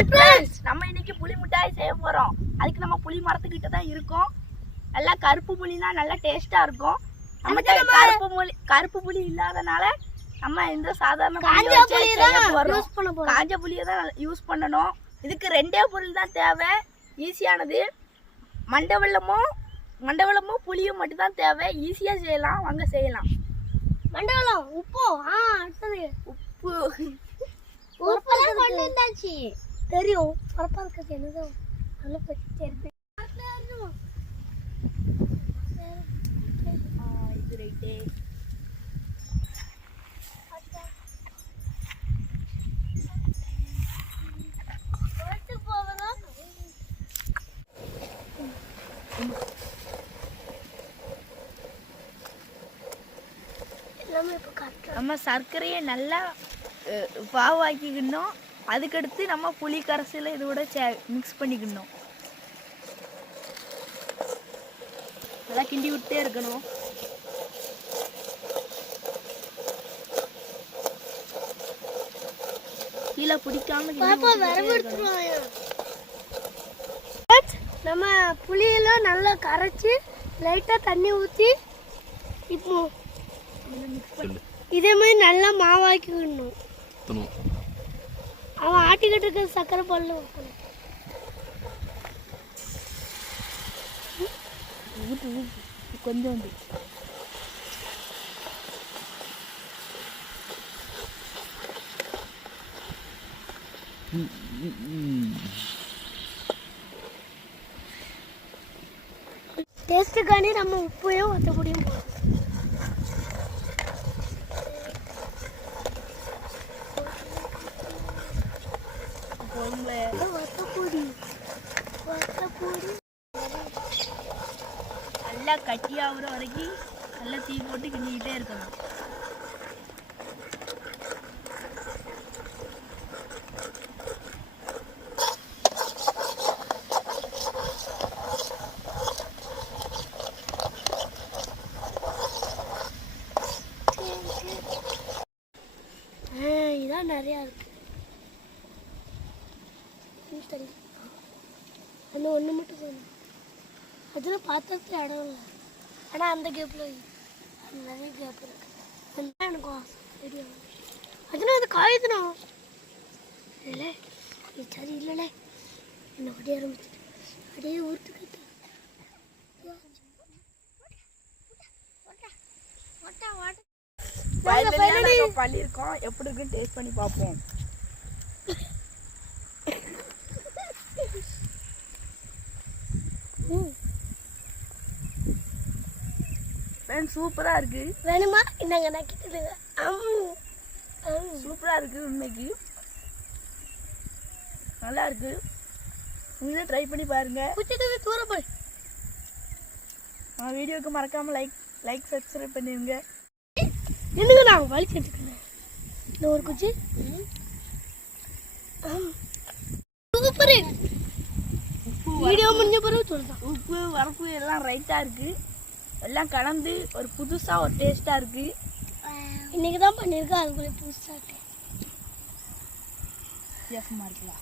நம்ம இன்னைக்கு புளி மிட்டாய் செய்ய போறோம். அதுக்கு நம்ம புளி மரத்துக்கிட்ட தான் இருக்கோம். நல்லா கருப்பு புளினா நல்லா டேஸ்டா இருக்கும். நம்மகிட்ட கருப்பு புளி இல்லாதனால நம்ம இந்த சாதாரண காஞ்ச புளியை தான் யூஸ் பண்ணணும். இதுக்கு ரெண்டே பொருள் தான் தேவை, ஈஸியானது. மண்டவெல்லமும் புளியும் மட்டும் தான் தேவை, ஈஸியா செய்யலாம். வாங்க செய்யலாம். மண்டவெல்லம், உப்பு, உப்பு தெரியும். பரப்பா இருக்கிறது என்னதான் நல்ல இது ரைட்டு. நம்ம சர்க்கரையை நல்லா பாவாக்கிக்கணும். அதுக்கடுத்து நம்ம புளி கரைசலை இதோட மிக்ஸ் பண்ணிக்கணும். நல்லா கிண்டி விட்டே இருக்கணும். கீழே பிடிக்காம நம்ம புளியெல்லாம் நல்லா கரைச்சி லைட்டா தண்ணி ஊற்றி இப்போ இதே மாதிரி நல்லா மாவாக்கிக்கணும். அவன் ஆட்டிக்கிட்டு இருக்க சக்கரை பல்லு வைக்கணும். கொஞ்சம் டேஸ்ட்டுக்காண்டி நம்ம உப்பையும் வத்தப்பொடியும் போடணும். நல்லா கட்டியாகிற வரைக்கும் நல்லா தீ போட்டு கிண்டிக்கிட்டே இருக்கணும். இதான் நிறையா இருக்கு. அந்த ஒன்று மட்டும் போகணும். அதில் பாத்திரத்தில் இடம் இல்லை, ஆனால் அந்த கேப்பில் நிறைய கேப் இருக்கு. எனக்கு ஐடியா அதனால் அது காயுதுண்ணா. இல்லை சரி இல்லைல்ல, என்ன அப்படியே ஆரம்பிச்சிட்டு அப்படியே ஊற்றுக்கிட்டு பள்ளி இருக்கோம். எப்படி இருக்குன்னு டேஸ்ட் பண்ணி பார்ப்போம். சூப்பரா இருக்கு. வேணுமா? என்னங்க நான் கிட்டுங்க. சூப்பரா இருக்கு. உண்மைக்கு நல்லா இருக்கு. நீங்களே ட்ரை பண்ணி பாருங்க. தூர போய் வீடியோக்கு மறக்காம லைக் சப்ஸ்கிரைப் பண்ணிருங்க. என்னங்க நான் வலிச்சு எடுத்துக்கிறேன். இந்த ஒரு குச்சி சூப்பர். வீடியோ முடிஞ்ச பிறகு சொல்லுதான். உப்பு வரப்பு எல்லாம் ரைட்டா இருக்கு. எல்லாம் கலந்து ஒரு புதுசா ஒரு டேஸ்டா இருக்கு. இன்னைக்கு தான் பண்ணிருக்கேன். அதுக்குள்ளே புதுசா இருக்கு. வித்தியாசமா இருக்குல்ல?